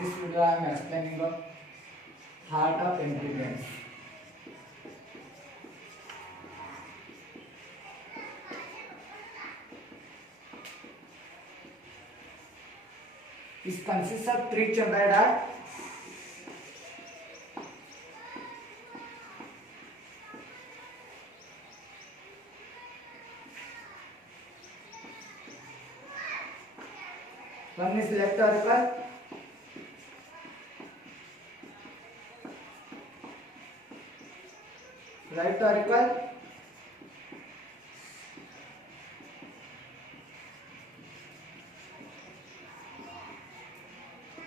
This video I am explaining of heart of ingredients. It consists of three chambered heart. One is left auricle, right auricle,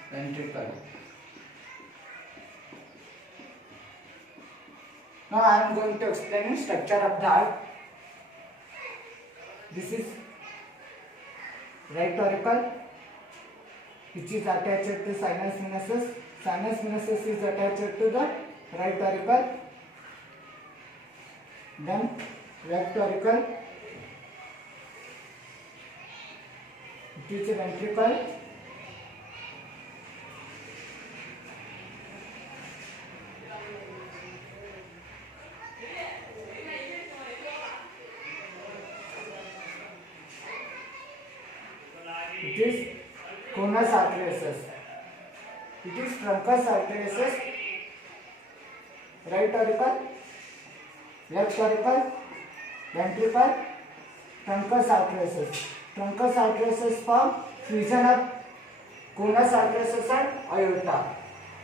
ventricle. Now I am going to explain the structure of the heart. This is right auricle, which is attached to sinus venosus. Sinus venosus is attached to the right auricle. Then left auricle, it is a ventricle. It is conus arteriosus. It is truncus arteriosus. Right auricle, left auricle, ventricle, truncus arteriosus. Truncus arteriosus form fusion of conus arteriosus and aorta.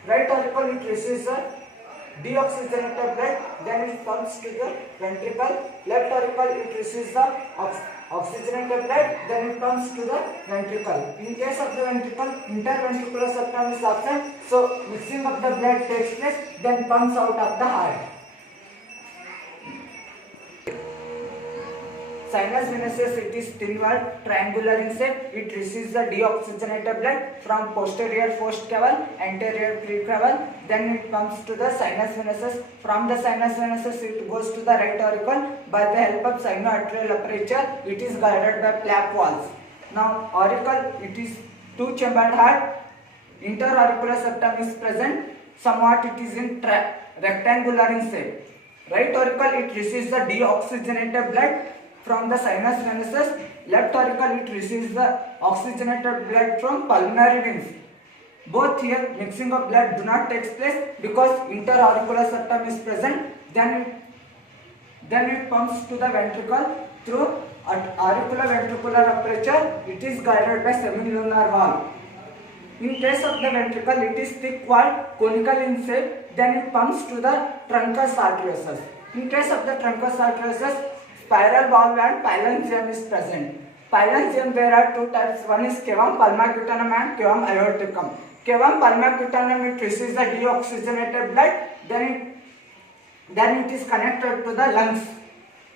Right auricle, it receives the deoxygenated blood, then it comes to the ventricle. Left auricle, it receives the oxygenated blood, then it comes to the ventricle. In case of the ventricle, interventricular septum is absent, so mixing of the blood takes place, then pumps out of the heart. Sinus venosus, it is thin-walled, triangular in shape. It receives the deoxygenated blood from posterior fourth cavern, anterior precaval. Then it comes to the sinus venosus. From the sinus venosus, it goes to the right auricle. By the help of sinoatrial aperture, it is guarded by flap walls. Now, auricle, it is two-chambered heart. Interauricular septum is present. Somewhat it is in rectangular in shape. Right auricle, it receives the deoxygenated blood from the sinus venosus. Left auricle, it receives the oxygenated blood from pulmonary veins. Both here mixing of blood do not take place because interauricular septum is present. Then it pumps to the ventricle through auricular ventricular aperture. It is guided by semilunar valve. In case of the ventricle, it is thick-walled, conical in shape. Then it pumps to the truncus arteriosus. In case of the truncus arteriosus, spiral valve and pylongeum is present. Pylongeum, there are two types. One is cavum palmacutanum and cavum aorticum. Cavum palmacutanum, it receives the deoxygenated blood. Then it is connected to the lungs.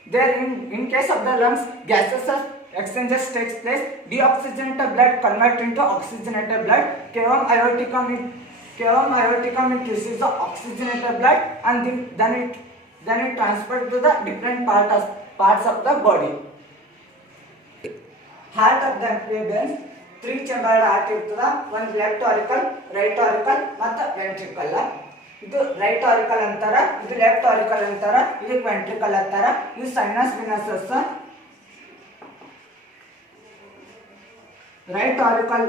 There, in case of the lungs, gaseous exchanges takes place. Deoxygenated blood converts into oxygenated blood. Cavum aorticum, it receives the oxygenated blood, and then it transfers to the different parts of the body. Heart of the amphibians, three chambered heart irtada. One left auricle, right auricle, ಮತ್ತು ventricle. ಇದು right auricle ಅಂತಾರ, ಇದು left auricle ಅಂತಾರ, ಇದು ventricle ಅಂತಾರ. ಇದು sinus venosus. right auricle,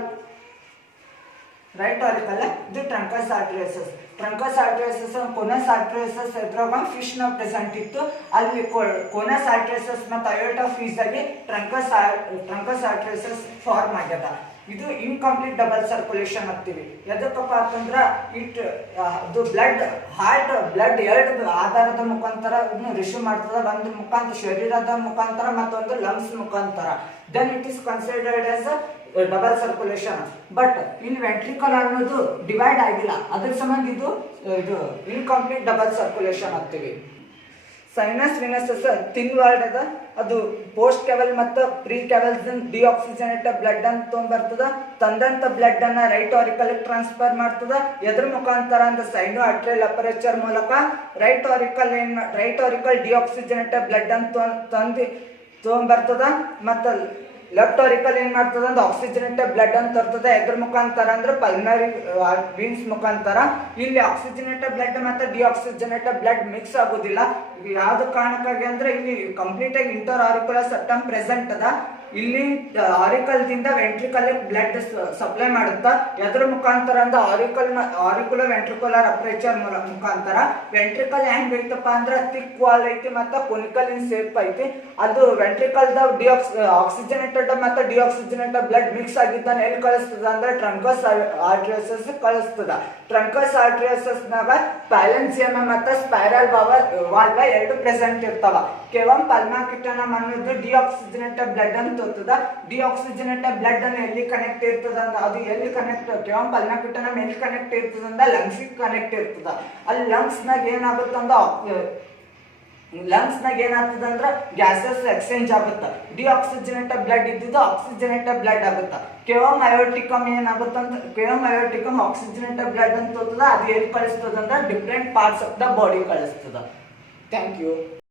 ಇದು truncus arteriosus. Truncus arteriosus and conus arteriosus ಎದುರಾಗ ಫಿಶ್ ನ ಪ್ರೆಸೆಂಟ್ ಇತ್ತು. ಅಲ್ಲಿ conus arteriosus ಮತ್ತು aorta ಫೀಸ್ ಆಗಿ truncus arteriosus ಫಾರ್ಮ್ ಆಗ್ಯದ. ಇದು ಇನ್ಕಂಪ್ಲೀಟ್ ಡಬಲ್ ಸರ್ಕ್ಯುಲೇಷನ್ ಅಂತೀವಿ. ಎದಕ್ಕಪ್ಪ ಅಂತಂದ್ರೆ ಇದು ಹಾರ್ಟ್ ಬ್ಲಡ್ ಎರಡು ಆಧಾರದ ಮುಖಾಂತರ ಇದನ್ನು ರಿಸೀವ್ ಮಾಡ್ತದೆ. ಒಂದು ಮುಖಾಂತರ ಶರೀರದ ಮುಖಾಂತರ ಮತ್ತೊಂದು ಲಂಗ್ಸ್ ಮುಖಾಂತರ. Then it is considered as double circulation. But in ventricle ಅನ್ನೋದು ಡಿವೈಡ್ ಆಗಿಲ್ಲ, ಅದ್ರ ಸಂಬಂಧ ಇದು ಇನ್ಕಂಪ್ಲೀಟ್ ಡಬಲ್ ಸರ್ಕ್ಯುಲೇಷನ್ ಅಂತೀವಿ. ಸೈನಸ್ ವಿನಸಸ್ ಥಿನ್ ವಾಲ್ಡ್ ಅದ, ಅದು ಪೋಸ್ಟ್ ಕ್ಯಾವಲ್ ಮತ್ತು ಪ್ರೀ ಕ್ಯಾವಲ್ಸ್ ಡಿಆಕ್ಸಿಜನೇಟೆಡ್ ಬ್ಲಡ್ ಅನ್ನು ತೊಗೊಂಬರ್ತದ. ತಂದಂತ ಬ್ಲಡ್ ಅನ್ನ ರೈಟ್ ಆರಿಕಲ್ ಟ್ರಾನ್ಸ್ಫರ್ ಮಾಡ್ತದ. ಎದ್ರ ಮುಖಾಂತರ ಅಂದ್ರೆ ಸೈನೋ ಆರ್ಟ್ರಿಯಲ್ ಅಪರೇಚರ್ ಮೂಲಕ ರೈಟ್ ಆರಿಕಲ್ ಡಿಆಕ್ಸಿಜನೇಟೆಡ್ ಬ್ಲಡ್ ಅನ್ನು ತೊಗೊಂಬರ್ತದ. ಮತ್ತು ಲೆಫ್ಟ್ ಆರಿಕಲ್ ಏನ್ ಮಾಡ್ತದ ಅಂದ್ರೆ ಆಕ್ಸಿಜನೇಟೆಡ್ ಬ್ಲಡ್ ಅಂತ ತರ್ತದೆ ಎದ್ರ ಮುಖಾಂತರ ಅಂದ್ರೆ ಪಲ್ಮನರಿ ವೀನ್ಸ್ ಮುಖಾಂತರ. ಇಲ್ಲಿ ಆಕ್ಸಿಜನೇಟೆಡ್ ಬ್ಲಡ್ ಮತ್ತೆ ಡಿಆಕ್ಸಿಜನೇಟೆಡ್ ಬ್ಲಡ್ ಮಿಕ್ಸ್ ಆಗೋದಿಲ್ಲ. ಯಾವ್ದು ಕಾರಣಕ್ಕಾಗಿ ಅಂದ್ರೆ ಇಲ್ಲಿ ಕಂಪ್ಲೀಟ್ ಆಗಿ ಇಂಟರ್ ಆರಿಕ್ಯುಲರ್ ಸೆಪ್ಟಮ್ ಪ್ರೆಸೆಂಟ್ ಅದ. ಇಲ್ಲಿ ಆರಿಕಲ್ ದಿಂದ ವೆಂಟ್ರಿಕಲ್ ಬ್ಲಡ್ ಸಪ್ಲೈ ಮಾಡುತ್ತಾ. ಎದ್ರ ಮುಖಾಂತರ ಅಂದ್ರೆ ಆರಿಕ್ಯುಲರ್ ವೆಂಟ್ರಿಕ್ಯುಲರ್ ಅಪರೇಚರ್ ಮುಖಾಂತರ. ವೆಂಟ್ರಿಕಲ್ ಹೆಂಗ್ ಐತಪ್ಪ ಅಂದ್ರೆ ಥಿಕ್ ವಾಲ್ ಐತಿ ಮತ್ತೆ ಕೊನಿಕಲ್ ಇನ್ ಶೇಪ್ ಐತಿ. ಅದು ವೆಂಟ್ರಿಕಲ್ ದ ಆಕ್ಸಿಜನೇಟೆಡ್ ಮತ್ತೆ ಡಿಆಕ್ಸಿಜನೇಟೆಡ್ ಬ್ಲಡ್ ಮಿಕ್ಸ್ ಆಗಿದ್ದಾನೆ ಎಲ್ಲಿ ಕಳಿಸ್ತದ ಅಂದ್ರೆ ಟ್ರಂಕಸ್ ಆರ್ಟರಿಯಸ್ ಕಳಿಸ್ತದ. ಟ್ರಂಕಸ್ ಆರ್ಟರಿಯಸ್ ನಾಗ ಪ್ಯಾಲೆನ್ಸಿಯಮ್ ಮತ್ತೆ ಸ್ಪೈರಲ್ ವಾಲ್ವ ಎರಡು ಪ್ರೆಸೆಂಟ್ ಇರ್ತಾವ. ಕೇವಲ ಪಲ್ಮಾಕಿಟನಮ್ ಅನ್ನೋದು ಡಿಆಕ್ಸಿಜನೇಟೆಡ್ ಬ್ಲಡ್ ಅಂತ ತೋರ್ತದ. ಡಿಆಕ್ಸಿಜನೇಟೆಡ್ ಬ್ಲಡ್ ಅನ್ನು ಎಲ್ಲಿ ಕನೆಕ್ಟ್ ಇರ್ತದ ಅಂದ್ರೆ ಅದು ಎಲ್ಲಿ ಕನೆಕ್ಟ್ ಕೇವಲ ಪಲ್ಮಾಕಿಟನಮ್ ಎಲ್ಲಿ ಕನೆಕ್ಟ್ ಇರ್ತದ ಅಂದ್ರೆ ಲಂಗ್ಸ್ ಕನೆಕ್ಟ್ ಇರ್ತದ. ಅಲ್ಲಿ ಲಂಗ್ಸ್ ನಾಗ ಏನಾಗುತ್ತಂದ ಲಂಗ್ಸ್ ನಾಗ ಏನಾಗ್ತದ ಅಂದ್ರೆ ಗ್ಯಾಸಸ್ ಎಕ್ಸ್ಚೇಂಜ್ ಆಗುತ್ತ. ಡಿಆಕ್ಸಿಜನೇಟೆಡ್ ಬ್ಲಡ್ ಇದ್ದಿದ್ದು ಆಕ್ಸಿಜನೇಟೆಡ್ ಬ್ಲಡ್ ಆಗುತ್ತ. ಕೇವಮ್ ಅಯೋಟಿಕಮ್ ಏನಾಗುತ್ತಂತ ಕೇವಮ್ ಅಯೋಟಿಕಮ್ ಆಕ್ಸಿಜನೇಟೆಡ್ ಬ್ಲಡ್ ಅಂತ ತೋರ್ತದ. ಅದು ಎಲ್ಲಿ ಕಳಿಸ್ತದ ಅಂದ್ರೆ different parts of the body ಕಳಿಸ್ತದ. Thank you.